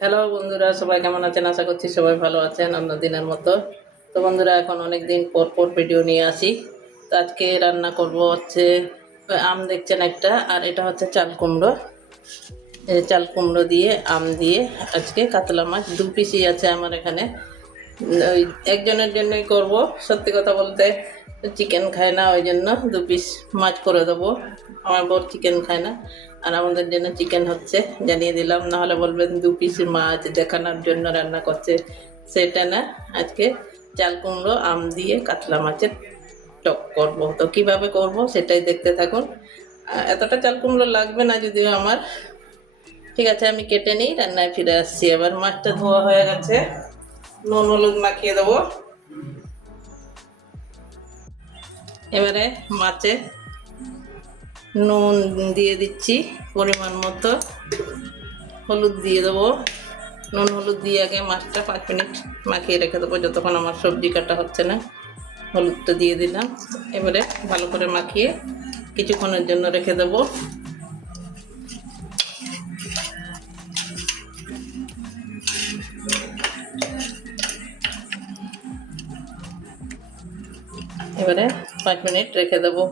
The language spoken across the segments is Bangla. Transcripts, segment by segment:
হ্যালো বন্ধুরা, সবাই কেমন আছেন? আশা করছি সবাই ভালো আছেন অন্য দিনের মতো। তো বন্ধুরা, এখন অনেক দিন পর পর ভিডিও নিয়ে আসি। তো আজকে রান্না করব হচ্ছে আম দেখছেন একটা, আর এটা হচ্ছে চাল কুমড়ো। এই চাল কুমড়ো দিয়ে আম দিয়ে আজকে কাতলা মাছ 2 পিসই আছে আমার এখানে। ওই একজনের জন্যই করব। সত্যি কথা বলতে চিকেন খায় না, ওই জন্য 2 পিস মাছ করে দেবো। আমার বর চিকেন খায় না, আর আমাদের জন্য চিকেন হচ্ছে, জানিয়ে দিলাম। নাহলে বলবেন 2 পিস মাছ দেখানোর জন্য রান্না করছে, সেটা না। আজকে চাল কুমড়ো আম দিয়ে কাতলা মাছের টক করব। তো কিভাবে করব সেটাই দেখতে থাকুন। এতটা চাল কুমড়ো লাগবে না যদিও আমার। ঠিক আছে, আমি কেটে নিই, রান্নায় ফিরে আসছি। এবার মাছটা ধোয়া হয়ে গেছে, নুন হলুদ মাখিয়ে দেবো। এবারে মাছে নুন দিয়ে দিচ্ছি পরিমাণ মতো, হলুদ দিয়ে দেবো। নুন হলুদ দিয়ে আগে মাছটা 5 মিনিট মাখিয়ে রেখে দেবো, যতক্ষণ আমার সবজি কাটা হচ্ছে না। হলুদটা দিয়ে দিলাম। এবারে ভালো করে মাখিয়ে কিছুক্ষণের জন্য রেখে দেবো। এবারে 5 মিনিট রেখে দেবো।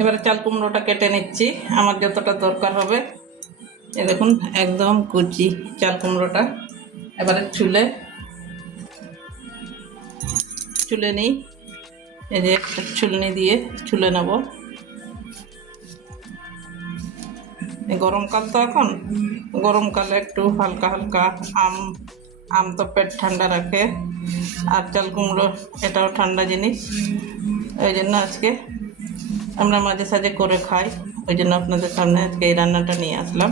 এবারে চাল কুমড়োটা কেটে নিচ্ছি আমার যতটা দরকার হবে। এ দেখুন, একদম কুচি চাল কুমড়োটা। এবারে ছুলে নিই। এই যে একটা ছুলনি দিয়ে ছুলে নেব। গরমকাল তো এখন, গরমকালে একটু হালকা হালকা আম আম তো পেট ঠান্ডা রাখে, আর চাল কুমড়ো এটাও ঠান্ডা জিনিস। ওই জন্য আজকে আমরা মাঝে সাঝে করে খাই, ওই জন্য আপনাদের সামনে আজকে এই রান্নাটা নিয়ে আসলাম।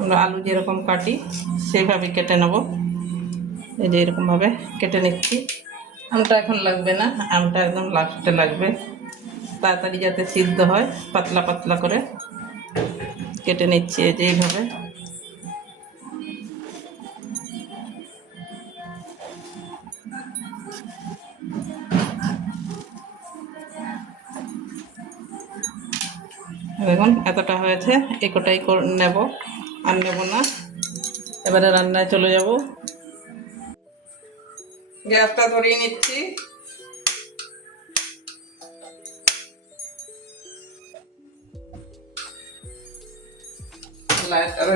আমরা আলু যেরকম কাটি সেইভাবে কেটে নেব। এই যে এরকমভাবে কেটে নিচ্ছি। আমটা এখন লাগবে না, আমটা একদম লাস্টে লাগবে, তাড়াতাড়ি যাতে সিদ্ধ হয়। পাতলা পাতলা করে কেটে নিচ্ছি এই যে এইভাবে। দেখুন এতটা হয়েছে, একটাই নেব, আর নেব না। এবারে রান্নায় চলে যাব। গ্যাসটা ধরিয়ে নিচ্ছি। লাইটার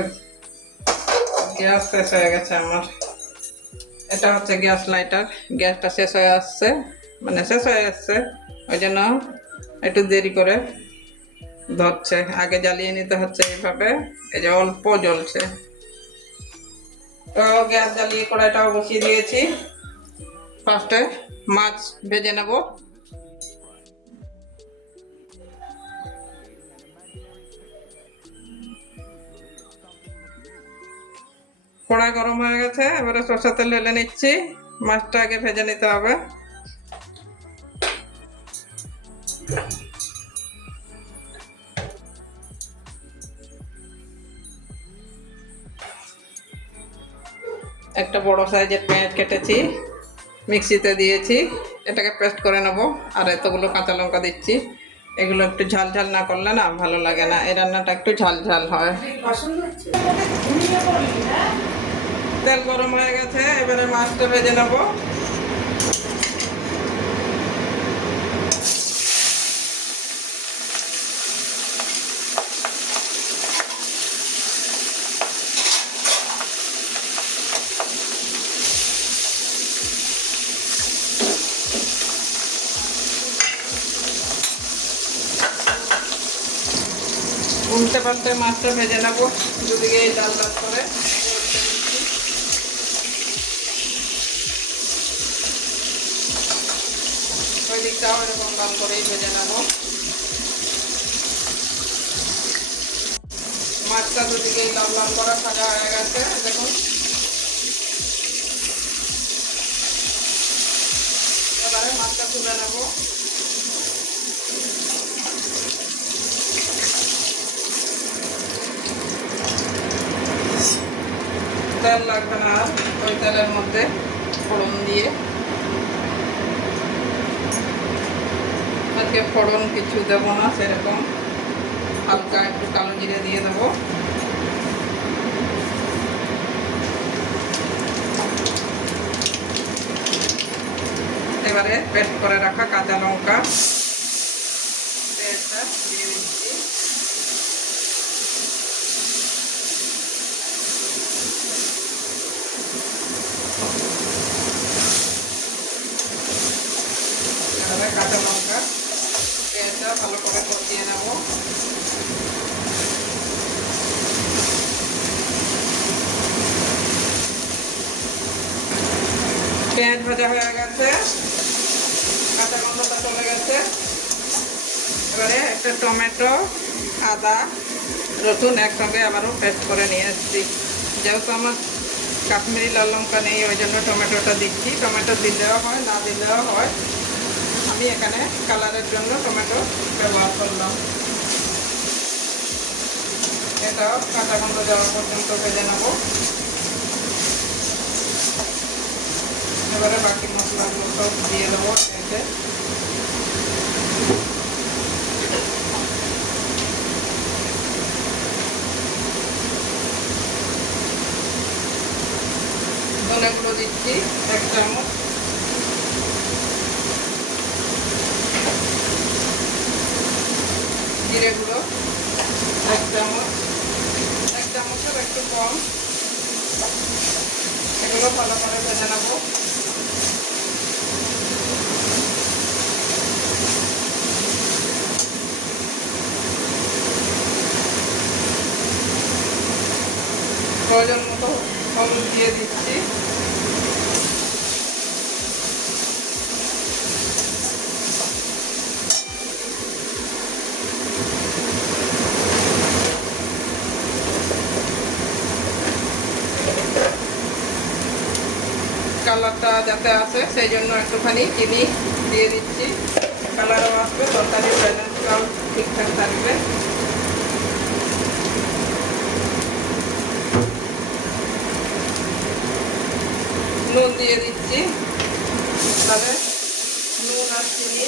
গ্যাস শেষ হয়ে গেছে আমার। এটা হচ্ছে গ্যাস লাইটার। গ্যাসটা শেষ হয়ে আসছে, মানে শেষ হয়ে আসছে, ওই জন্য একটু দেরি করে ধরছে। আগে জ্বালিয়ে নিতে হচ্ছে এইভাবে। এই যে অল্প জ্বলছে, তো গ্যাস জ্বালিয়ে কড়াইটাও বসিয়ে দিয়েছি। ফার্স্টে মাছ ভেজে নেব। কড়াই গরম হয়ে গেছে, এবারে সরষের তেল ঢেলে নিচ্ছি। মাছটা আগে ভেজে নিতে হবে। একটা বড় সাইজের পেঁয়াজ কেটেছি, মিক্সিতে দিয়েছি, এটাকে পেস্ট করে নেব। আর এতগুলো কাঁচা লঙ্কা দিচ্ছি। এগুলো একটু ঝাল ঝাল না করলে না ভালো লাগে না, এই রান্নাটা একটু ঝাল ঝাল হয়। তেল গরম হয়ে গেছে, এবারে মাছটা ভেজে নেব। উল্টে পাল্টে মাছটা ভেজে নেব, দুদিকে লাল লাল করে। ওই দিকটাও এরকম লাল করেই ভেজে নেব। মাছটা দুদিকেই লাল লাল করা ভাজা হয়ে গেছে, দেখুন। এবারে মাছটা তুলে নেব। তেল লাগবে না, আর ওই তেলের মধ্যে ফোড়ন দিয়ে, আজকে ফোড়ন কিছু দেবো না, সেরকম হালকা একটু কালো জিরে দিয়ে দেবো। এবারে পেস্ট করে রাখা কাঁচা লঙ্কা পেস্টটা দিয়ে দিচ্ছি। এবারে কাঁচা লঙ্কা পেস্টটা ভালো করে কষিয়ে নেব। পেঁয়াজ ভাজা হয়ে গেছে, কাঁচা লঙ্কাটা চলে গেছে। এবারে একটা টমেটো, আদা, রসুন একসঙ্গে আবারও পেস্ট করে নিয়ে এসেছি। যেহেতু আমার কাশ্মীরি লাল লঙ্কা নেই, ওই জন্য টমেটোটা দিচ্ছি। টমেটো দিলেও হয়, না দিলেও হয়, আমি এখানে কালারের জন্য টমেটো ব্যবহার করলাম। এটাও কাঁচা গন্ধ যাওয়া পর্যন্ত ভেজে নেব। এবারে বাকি মশলাগুলো সব দিয়ে দেবো এতে। ধনে গুঁড়ো দিচ্ছি 1 চামচ, জিরে গুঁড়ো 1 চামচ, 1 চামচের একটু কম। এগুলো ভালো করে ভেজে নেব। প্রয়োজন মতো হলুদ দিয়ে দিচ্ছি। কালারটা যাতে আসে সেই জন্য একটুখানি চিনি দিয়ে দিচ্ছি। কালারও আসবে, তরকারির ব্যালেন্সটাও ঠিকঠাক থাকবে। নুন দিয়ে দিচ্ছি, তাহলে নুন আর চিনি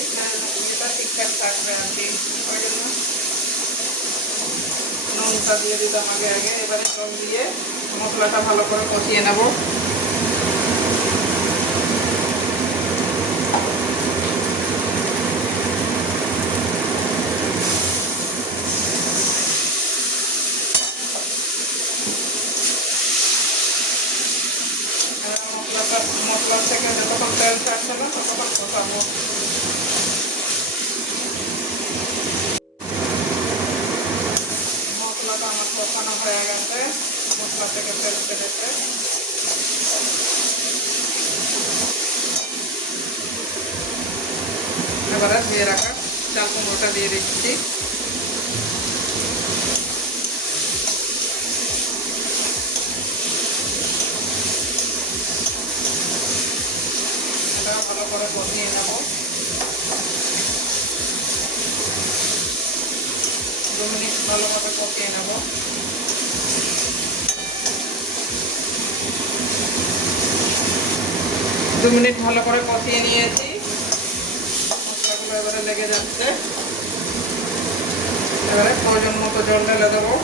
এটা ঠিকঠাক থাকবে আর কি, ওই জন্য নুনটা দিয়ে দিলাম আগে। এবারে জল দিয়ে মশলাটা ভালো করে কষিয়ে নেব। মশলা থেকে যতক্ষণ তেল ছাড়ছে না ততক্ষণ কষাবো। মশলাটা আমার কষানো হয়ে গেছে, মশলা থেকে তেল ছেড়েছে। এবারে ধুয়ে রাখা চাল কুমড়োটা দিয়ে দিচ্ছি। এটা ভালো করে কষিয়ে নেব। 2 মিনিট ভালোভাবে কষিয়ে নেব। দু মিনিট ভালো করে কষিয়ে নিয়েছি। মশলাগুলো এবারে লেগে যাচ্ছে। এবারে প্রয়োজন মতো জল ঢেলে দেবো,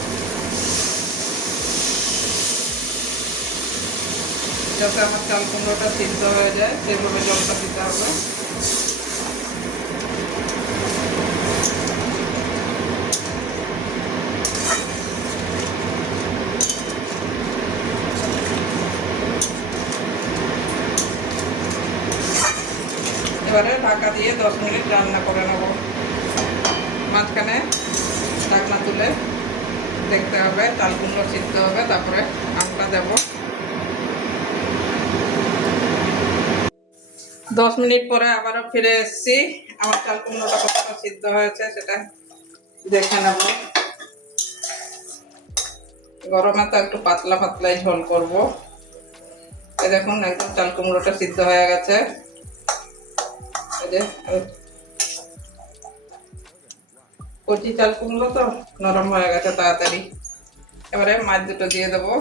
যাতে আমার চাল কুমড়োটা সিদ্ধ হয়ে যায় সেভাবে জলটা দিতে হবে। এবারে ঢাকা দিয়ে 10 মিনিট রান্না করে নেব। মাঝখানে ঢাকনা তুলে দেখতে হবে, চাল কুমড়ো সিদ্ধ হবে, তারপরে আমটা দেব। 10 মিনিট পরে আবারও ফিরে এসেছি। আমার চাল কুমড়োটা কতটা সিদ্ধ হয়েছে সেটা দেখে নেব। গরমে তো একটু পাতলা পাতলাই ঝোল করব। এই দেখুন একদম চাল কুমড়োটা সিদ্ধ হয়ে গেছে। এই যে কচি চাল কুমড়ো তো নরম হয়ে গেছে তাড়াতাড়ি। এবারে মাছ দুটো দিয়ে দেবো।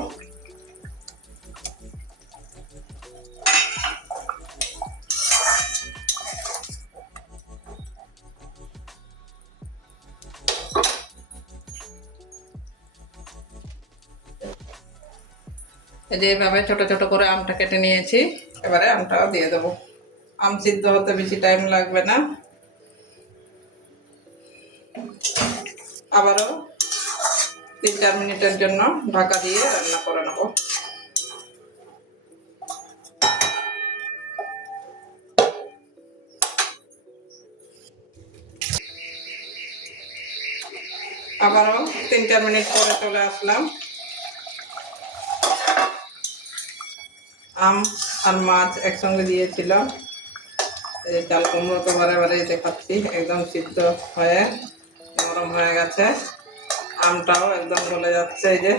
এই যে এইভাবে ছোট ছোট করে আমটা কেটে নিয়েছি, এবারে আমটাও দিয়ে দেবো। আম সিদ্ধ হতে বেশি টাইম লাগবে না। আবারও 3-4 মিনিটের জন্য ঢাকা দিয়ে রান্না করে নেব। আবারও 3-4 মিনিট পরে চলে আসলাম। আম আর মাছ একসঙ্গে দিয়েছিলাম। এই চাল কুমড়ো তো বারে বারে দেখাচ্ছি, একদম সিদ্ধ হয়ে নরম হয়ে গেছে। আমটাও একদম গলে যাচ্ছে। এই যে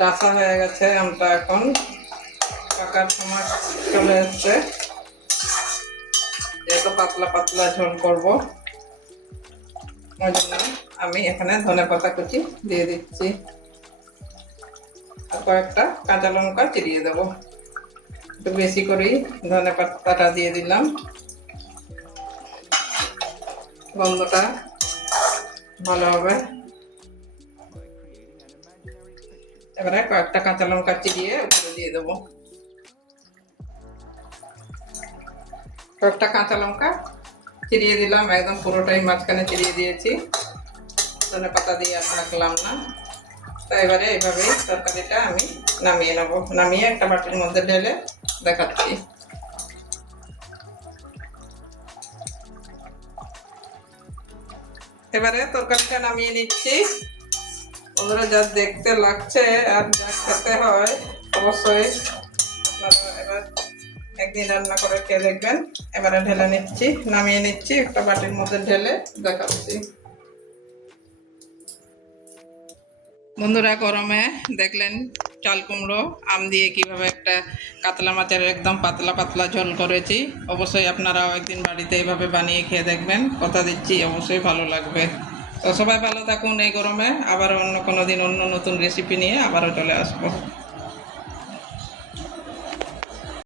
ডাসা হয়ে গেছে আমটা, এখন পাকার সময় চলে এসছে। যেহেতু পাতলা পাতলা ঝোল করবো, ওই জন্য আমি এখানে ধনেপাতা কুচি দিয়ে দিচ্ছি আর কয়েকটা কাঁচা লঙ্কা চিরিয়ে দেবো। একটু বেশি করেই ধনেপাতাটা দিয়ে দিলাম, গন্ধটা ভালো হবে। এবারে কয়েকটা কাঁচা লঙ্কা চিরিয়ে উপরে দিয়ে দেবো। কয়েকটা কাঁচা লঙ্কা চিরিয়ে দিলাম, একদম পুরোটাই মাঝখানে চিরিয়ে দিয়েছি। ধনেপাতা দিয়ে আর রাখলাম না। তো এবারে এইভাবেই তরকারিটা আমি নামিয়ে নেবো। নামিয়ে একটা বাটির মধ্যে ঢেলে দেখাচ্ছি। এবারে তরকারিটা নামিয়ে নিচ্ছি। ওরা যা দেখতে লাগছে আর যা খেতে হয়, অবশ্যই আপনারা এবার একদিন রান্না করে খেয়ে দেখবেন। এবারে ঢেলে নিচ্ছি, নামিয়ে নিচ্ছি, একটা বাটির মধ্যে ঢেলে দেখাচ্ছি। বন্ধুরা, গরমে দেখলেন চাল কুমড়ো আম দিয়ে কিভাবে একটা কাতলা মাছের একদম পাতলা পাতলা ঝোল করেছি। অবশ্যই আপনারাও একদিন বাড়িতে এইভাবে বানিয়ে খেয়ে দেখবেন, কথা দিচ্ছি অবশ্যই ভালো লাগবে। তো সবাই ভালো থাকুন। এই গরমে আবার অন্য কোনো দিন অন্য নতুন রেসিপি নিয়ে আবারও চলে আসবো।